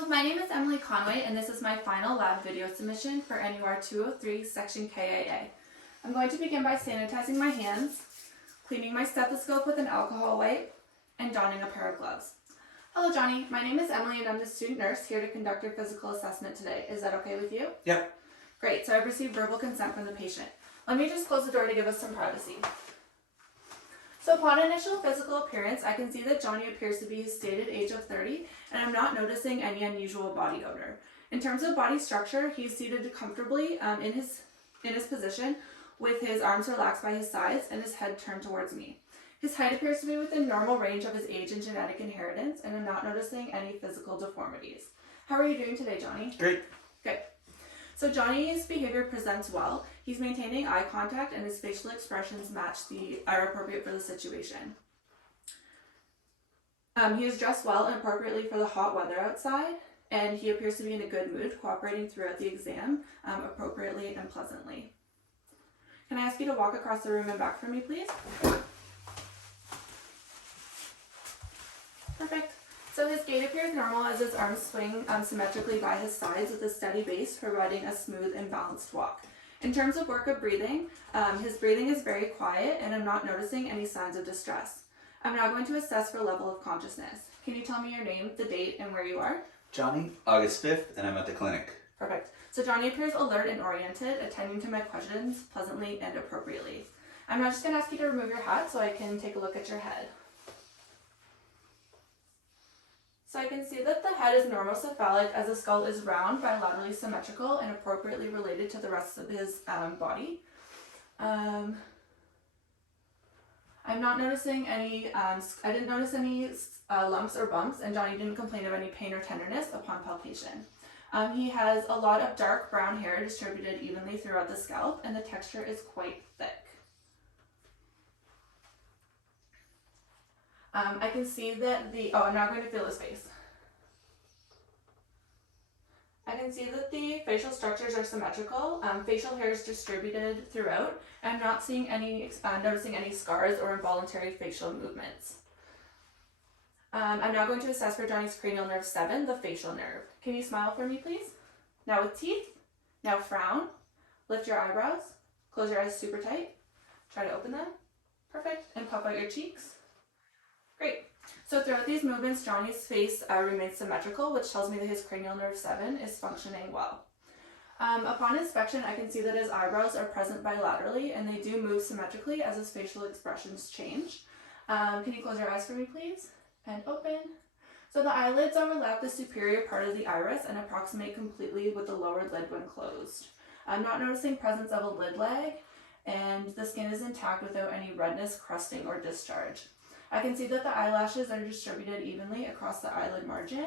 Hello, my name is Emily Conway and this is my final lab video submission for NUR203 section KAA. I'm going to begin by sanitizing my hands, cleaning my stethoscope with an alcohol wipe, and donning a pair of gloves. Hello Johnny, my name is Emily and I'm the student nurse here to conduct your physical assessment today. Is that okay with you? Yep. Great, so I've received verbal consent from the patient. Let me just close the door to give us some privacy. So upon initial physical appearance, I can see that Johnny appears to be his stated age of 30, and I'm not noticing any unusual body odor. In terms of body structure, he's seated comfortably in his position with his arms relaxed by his sides and his head turned towards me. His height appears to be within normal range of his age and genetic inheritance, and I'm not noticing any physical deformities. How are you doing today, Johnny? Great. Good. So Johnny's behavior presents well. He's maintaining eye contact and his facial expressions are appropriate for the situation. He is dressed well and appropriately for the hot weather outside, and he appears to be in a good mood, cooperating throughout the exam appropriately and pleasantly. Can I ask you to walk across the room and back for me, please? Perfect. So his gait appears normal as his arms swing symmetrically by his sides with a steady base, providing a smooth and balanced walk. In terms of work of breathing, his breathing is very quiet and I'm not noticing any signs of distress. I'm now going to assess for level of consciousness. Can you tell me your name, the date, and where you are? Johnny, August 5th, and I'm at the clinic. Perfect. So Johnny appears alert and oriented, attending to my questions pleasantly and appropriately. I'm now just going to ask you to remove your hat so I can take a look at your head. So I can see that the head is normocephalic as the skull is round, bilaterally symmetrical, and appropriately related to the rest of his body. I'm not noticing any, I didn't notice any lumps or bumps, and Johnny didn't complain of any pain or tenderness upon palpation. He has a lot of dark brown hair distributed evenly throughout the scalp, and the texture is quite thick. I can see that I'm now going to feel his face. I can see that the facial structures are symmetrical, facial hair is distributed throughout, and I'm not noticing any scars or involuntary facial movements. I'm now going to assess for Johnny's cranial nerve 7, the facial nerve. Can you smile for me, please? Now with teeth. Now frown. Lift your eyebrows. Close your eyes super tight. Try to open them. Perfect. And puff out your cheeks. Great. So throughout these movements, Johnny's face remains symmetrical, which tells me that his cranial nerve 7 is functioning well. Upon inspection, I can see that his eyebrows are present bilaterally, and they do move symmetrically as his facial expressions change. Can you close your eyes for me, please? And open. So the eyelids overlap the superior part of the iris and approximate completely with the lower lid when closed. I'm not noticing presence of a lid lag, and the skin is intact without any redness, crusting, or discharge. I can see that the eyelashes are distributed evenly across the eyelid margin.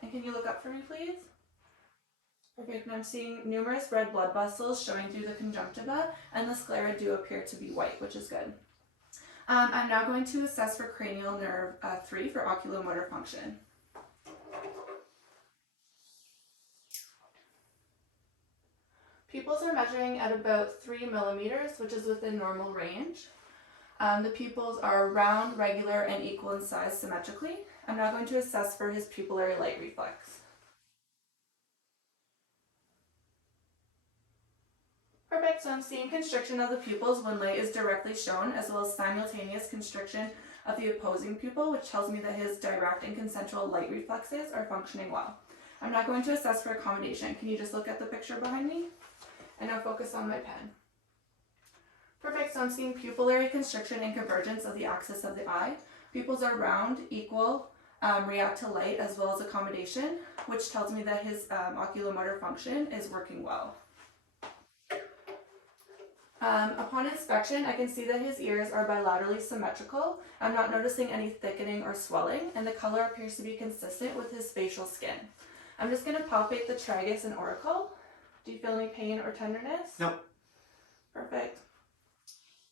And can you look up for me, please? Perfect. And I'm seeing numerous red blood vessels showing through the conjunctiva, and the sclera do appear to be white, which is good. I'm now going to assess for cranial nerve 3 for oculomotor function. Pupils are measuring at about 3 millimeters, which is within normal range. The pupils are round, regular, and equal in size symmetrically. I'm now going to assess for his pupillary light reflex. Perfect, so I'm seeing constriction of the pupils when light is directly shown, as well as simultaneous constriction of the opposing pupil, which tells me that his direct and consensual light reflexes are functioning well. I'm now going to assess for accommodation. Can you just look at the picture behind me? And now focus on my pen. Perfect, so I'm seeing pupillary constriction and convergence of the axis of the eye. Pupils are round, equal, react to light, as well as accommodation, which tells me that his oculomotor function is working well. Upon inspection, I can see that his ears are bilaterally symmetrical. I'm not noticing any thickening or swelling, and the color appears to be consistent with his facial skin. I'm just going to palpate the tragus and auricle. Do you feel any pain or tenderness? Nope. Perfect.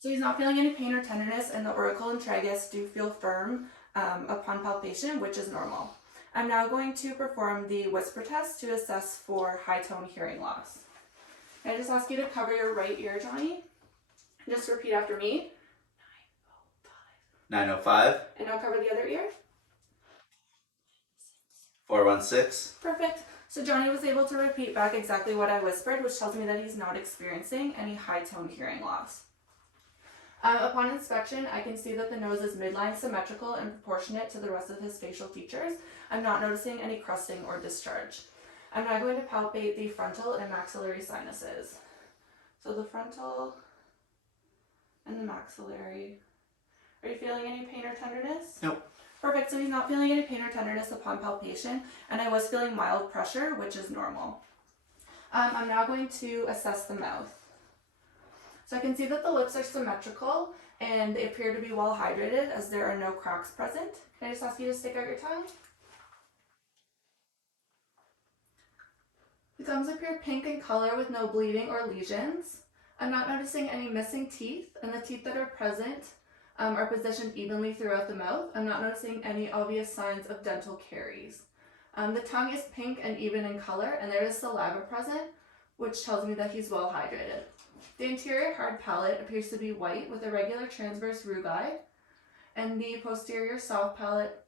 So he's not feeling any pain or tenderness, and the auricle and tragus do feel firm upon palpation, which is normal. I'm now going to perform the whisper test to assess for high tone hearing loss. I just ask you to cover your right ear, Johnny. Just repeat after me. 905. And now cover the other ear. 416. Perfect. So Johnny was able to repeat back exactly what I whispered, which tells me that he's not experiencing any high tone hearing loss. Upon inspection, I can see that the nose is midline symmetrical and proportionate to the rest of his facial features. I'm not noticing any crusting or discharge. I'm now going to palpate the frontal and maxillary sinuses. So the frontal and the maxillary. Are you feeling any pain or tenderness? Nope. Perfect, so he's not feeling any pain or tenderness upon palpation, and I was feeling mild pressure, which is normal. I'm now going to assess the mouth. So I can see that the lips are symmetrical, and they appear to be well hydrated as there are no cracks present. Can I just ask you to stick out your tongue? The gums appear pink in color with no bleeding or lesions. I'm not noticing any missing teeth, and the teeth that are present are positioned evenly throughout the mouth. I'm not noticing any obvious signs of dental caries. The tongue is pink and even in color, and there is saliva present, which tells me that he's well hydrated. The interior hard palate appears to be white with a regular transverse rugae, and the posterior soft palate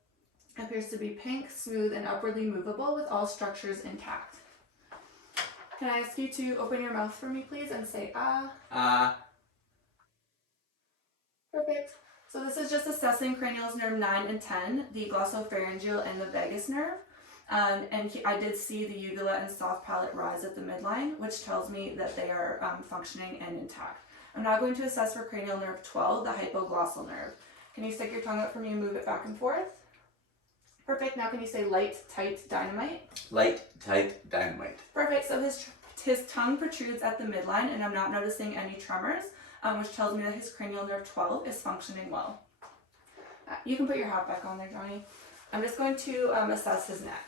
appears to be pink, smooth, and upwardly movable with all structures intact. Can I ask you to open your mouth for me, please, and say ah? Ah. Perfect. So this is just assessing cranials nerve 9 and 10, the glossopharyngeal and the vagus nerve. I did see the uvula and soft palate rise at the midline, which tells me that they are functioning and intact. I'm now going to assess for cranial nerve 12, the hypoglossal nerve. Can you stick your tongue out for me and move it back and forth? Perfect. Now can you say light, tight, dynamite? Light, tight, dynamite. Perfect. So his tongue protrudes at the midline, and I'm not noticing any tremors, which tells me that his cranial nerve 12 is functioning well. You can put your hat back on there, Johnny. I'm just going to assess his neck.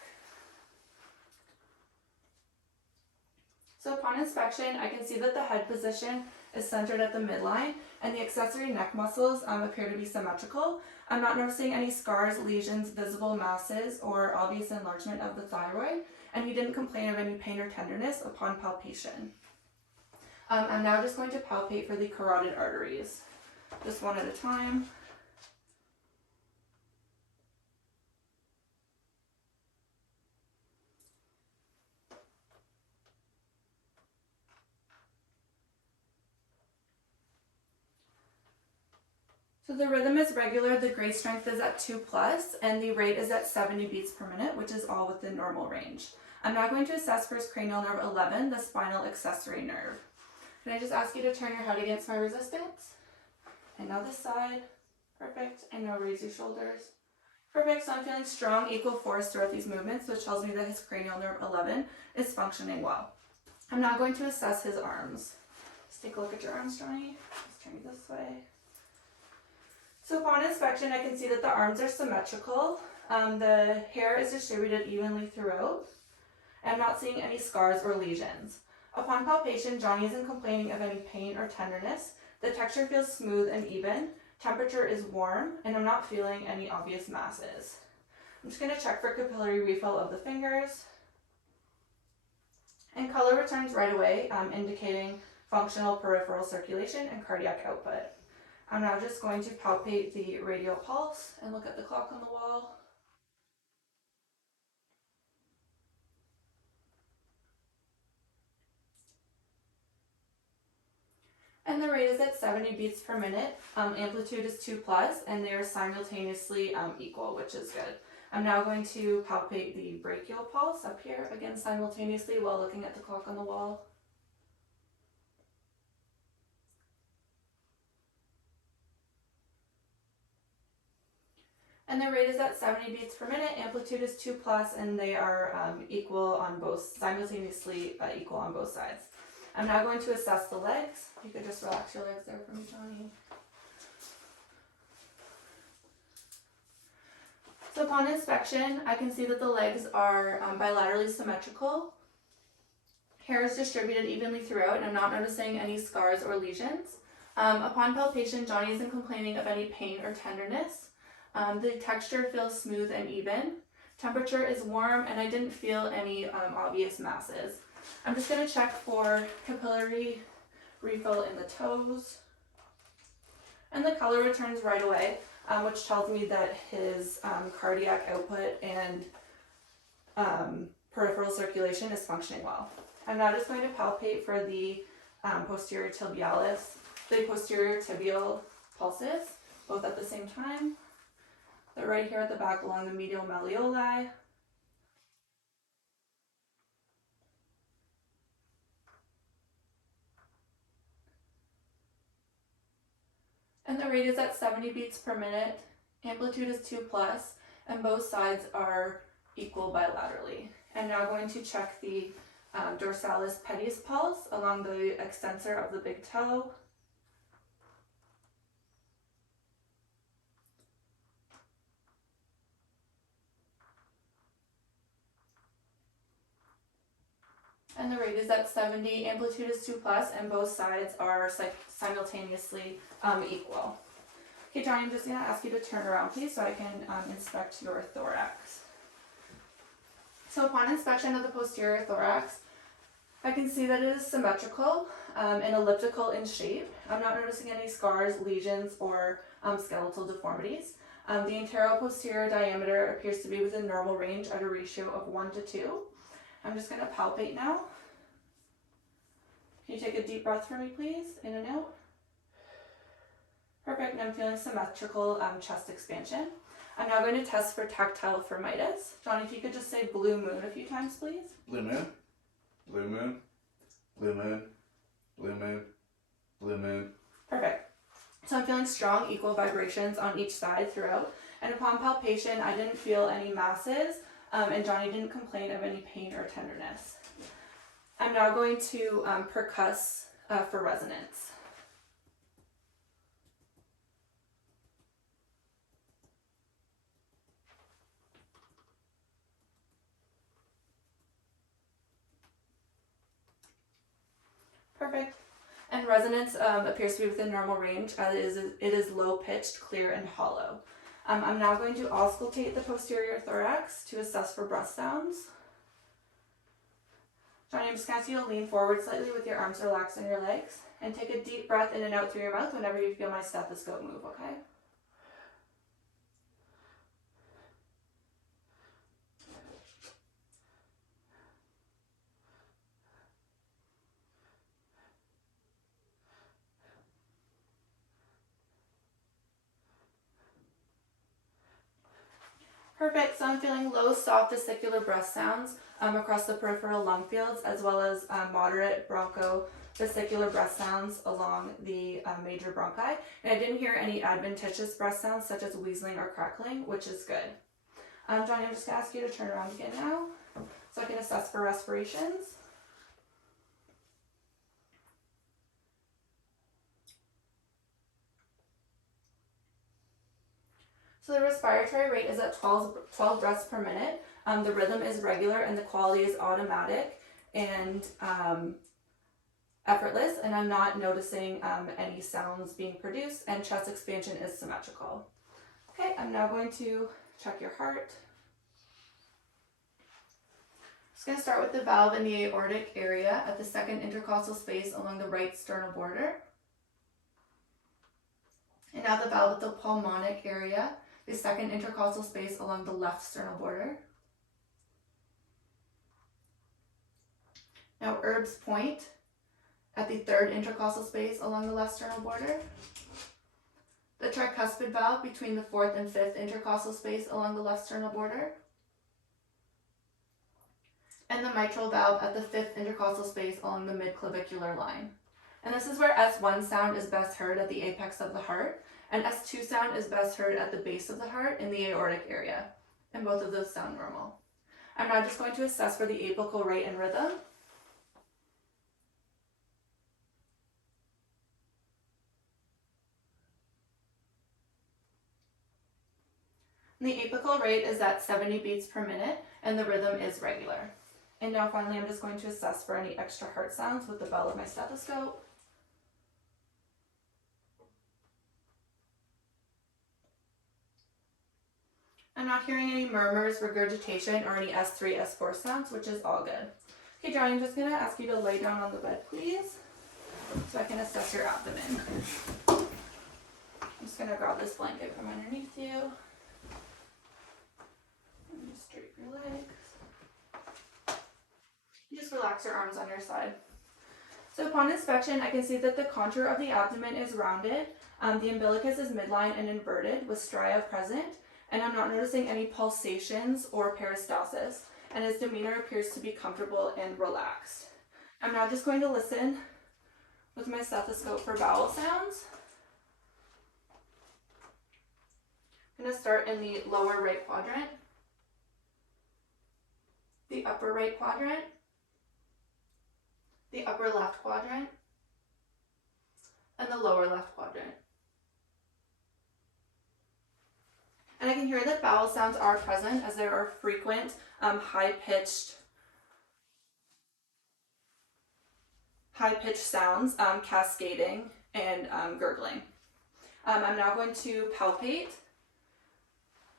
So upon inspection, I can see that the head position is centered at the midline, and the accessory neck muscles appear to be symmetrical. I'm not noticing any scars, lesions, visible masses, or obvious enlargement of the thyroid, and he didn't complain of any pain or tenderness upon palpation. I'm now just going to palpate for the carotid arteries, just one at a time. So the rhythm is regular, the grade strength is at 2+, and the rate is at 70 beats per minute, which is all within normal range. I'm now going to assess for his cranial nerve 11, the spinal accessory nerve. Can I just ask you to turn your head against my resistance? And now this side. Perfect. And now raise your shoulders. Perfect. So I'm feeling strong, equal force throughout these movements, which tells me that his cranial nerve 11 is functioning well. I'm now going to assess his arms. Let's take a look at your arms, Johnny. Let's turn you this way. So upon inspection, I can see that the arms are symmetrical. The hair is distributed evenly throughout. I'm not seeing any scars or lesions. Upon palpation, Johnny isn't complaining of any pain or tenderness. The texture feels smooth and even. Temperature is warm, and I'm not feeling any obvious masses. I'm just going to check for capillary refill of the fingers. And color returns right away, indicating functional peripheral circulation and cardiac output. I'm now just going to palpate the radial pulse and look at the clock on the wall. And the rate is at 70 beats per minute. Amplitude is 2+, and they are simultaneously equal, which is good. I'm now going to palpate the brachial pulse up here, again simultaneously while looking at the clock on the wall. And the rate is at 70 beats per minute, amplitude is 2+, and they are equal on both, simultaneously equal on both sides. I'm now going to assess the legs. You could just relax your legs there for me, Johnny. So upon inspection, I can see that the legs are bilaterally symmetrical. Hair is distributed evenly throughout, and I'm not noticing any scars or lesions. Upon palpation, Johnny isn't complaining of any pain or tenderness. The texture feels smooth and even. Temperature is warm, and I didn't feel any obvious masses. I'm just going to check for capillary refill in the toes. And the color returns right away, which tells me that his cardiac output and peripheral circulation is functioning well. I'm now just going to palpate for the posterior tibial pulses, both at the same time. They're right here at the back along the medial malleoli. And the rate is at 70 beats per minute. Amplitude is 2+, and both sides are equal bilaterally. I'm now going to check the dorsalis pedis pulse along the extensor of the big toe. And the rate is at 70, amplitude is 2+, and both sides are simultaneously equal. Okay, Johnny, I'm just going to ask you to turn around, please, so I can inspect your thorax. So upon inspection of the posterior thorax, I can see that it is symmetrical and elliptical in shape. I'm not noticing any scars, lesions, or skeletal deformities. The antero-posterior diameter appears to be within normal range at a ratio of 1:2. I'm just going to palpate now. Can you take a deep breath for me, please? In and out. Perfect, and I'm feeling symmetrical chest expansion. I'm now going to test for tactile firmitis. Johnny, if you could just say blue moon a few times, please. Blue moon. Blue moon. Blue moon. Blue moon. Blue moon. Perfect. So I'm feeling strong equal vibrations on each side throughout. And upon palpation, I didn't feel any masses, and Johnny didn't complain of any pain or tenderness. I'm now going to percuss for resonance. Perfect. And resonance appears to be within normal range as it is low-pitched, clear, and hollow. I'm now going to auscultate the posterior thorax to assess for breath sounds. Johnny, I'm just going to ask you to lean forward slightly with your arms relaxed on your legs and take a deep breath in and out through your mouth whenever you feel my stethoscope move, okay? Perfect, so I'm feeling low, soft vesicular breath sounds across the peripheral lung fields, as well as moderate broncho-vesicular breath sounds along the major bronchi. And I didn't hear any adventitious breath sounds such as wheezing or crackling, which is good. Johnny, I'm just going to ask you to turn around again now so I can assess for respirations. So the respiratory rate is at 12 breaths per minute. The rhythm is regular and the quality is automatic and effortless, and I'm not noticing any sounds being produced, and chest expansion is symmetrical. Okay, I'm now going to check your heart. I'm just going to start with the valve in the aortic area at the second intercostal space along the right sternal border. And now the valve at the pulmonic area, the second intercostal space along the left sternal border. Now Erb's point at the third intercostal space along the left sternal border. The tricuspid valve between the fourth and fifth intercostal space along the left sternal border. And the mitral valve at the fifth intercostal space along the midclavicular line. And this is where S1 sound is best heard at the apex of the heart, and S2 sound is best heard at the base of the heart in the aortic area. And both of those sound normal. I'm now just going to assess for the apical rate and rhythm. And the apical rate is at 70 beats per minute, and the rhythm is regular. And now finally, I'm just going to assess for any extra heart sounds with the bell of my stethoscope. I'm not hearing any murmurs, regurgitation, or any S3, S4 sounds, which is all good. Okay, Johnny, I'm just going to ask you to lay down on the bed, please, so I can assess your abdomen. I'm just going to grab this blanket from underneath you. And just straighten your legs. relax your arms on your side. So upon inspection, I can see that the contour of the abdomen is rounded. The umbilicus is midline and inverted with stria present, and I'm not noticing any pulsations or peristalsis, and his demeanor appears to be comfortable and relaxed. I'm now just going to listen with my stethoscope for bowel sounds. I'm going to start in the lower right quadrant, the upper right quadrant, the upper left quadrant, and the lower left quadrant. And I can hear that bowel sounds are present as there are frequent high-pitched sounds, cascading and gurgling. I'm now going to palpate.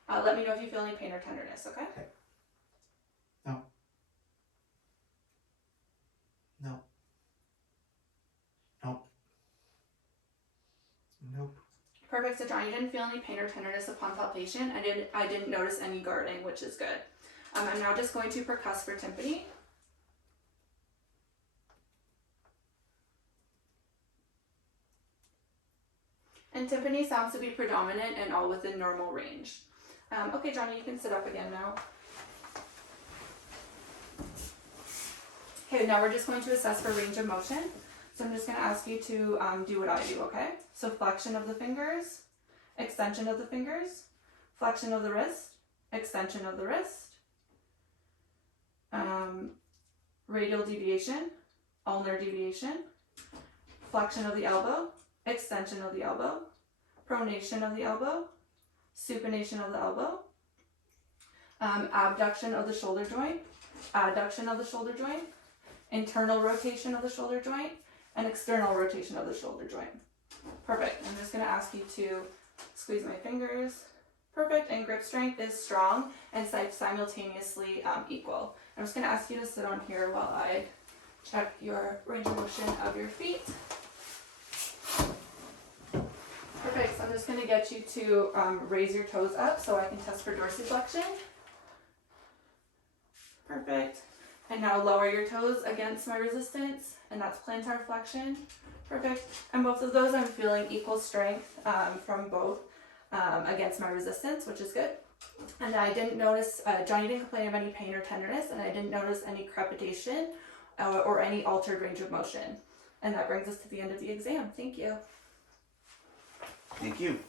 Let me know if you feel any pain or tenderness, okay? No. No. Nope. Nope. Perfect. So John, you didn't feel any pain or tenderness upon palpation. I didn't notice any guarding, which is good. I'm now just going to percuss for tympany. And tympany sounds to be predominant and all within normal range. Okay, Johnny, you can sit up again now. Okay, now we're just going to assess for range of motion. So I'm just going to ask you to do what I do, okay? So flexion of the fingers, extension of the fingers, flexion of the wrist, extension of the wrist, radial deviation, ulnar deviation, flexion of the elbow, extension of the elbow, pronation of the elbow, supination of the elbow, abduction of the shoulder joint, adduction of the shoulder joint, internal rotation of the shoulder joint, and external rotation of the shoulder joint. Perfect. I'm just going to ask you to squeeze my fingers. Perfect. And grip strength is strong and simultaneously equal. I'm just going to ask you to sit on here while I check your range of motion of your feet. Perfect. So I'm just going to get you to raise your toes up so I can test for dorsiflexion. Perfect. And now lower your toes against my resistance, and that's plantar flexion. Perfect. And both of those I'm feeling equal strength from both against my resistance, which is good. And I didn't notice, Johnny didn't complain of any pain or tenderness, and I didn't notice any crepitation or any altered range of motion. And that brings us to the end of the exam. Thank you. Thank you.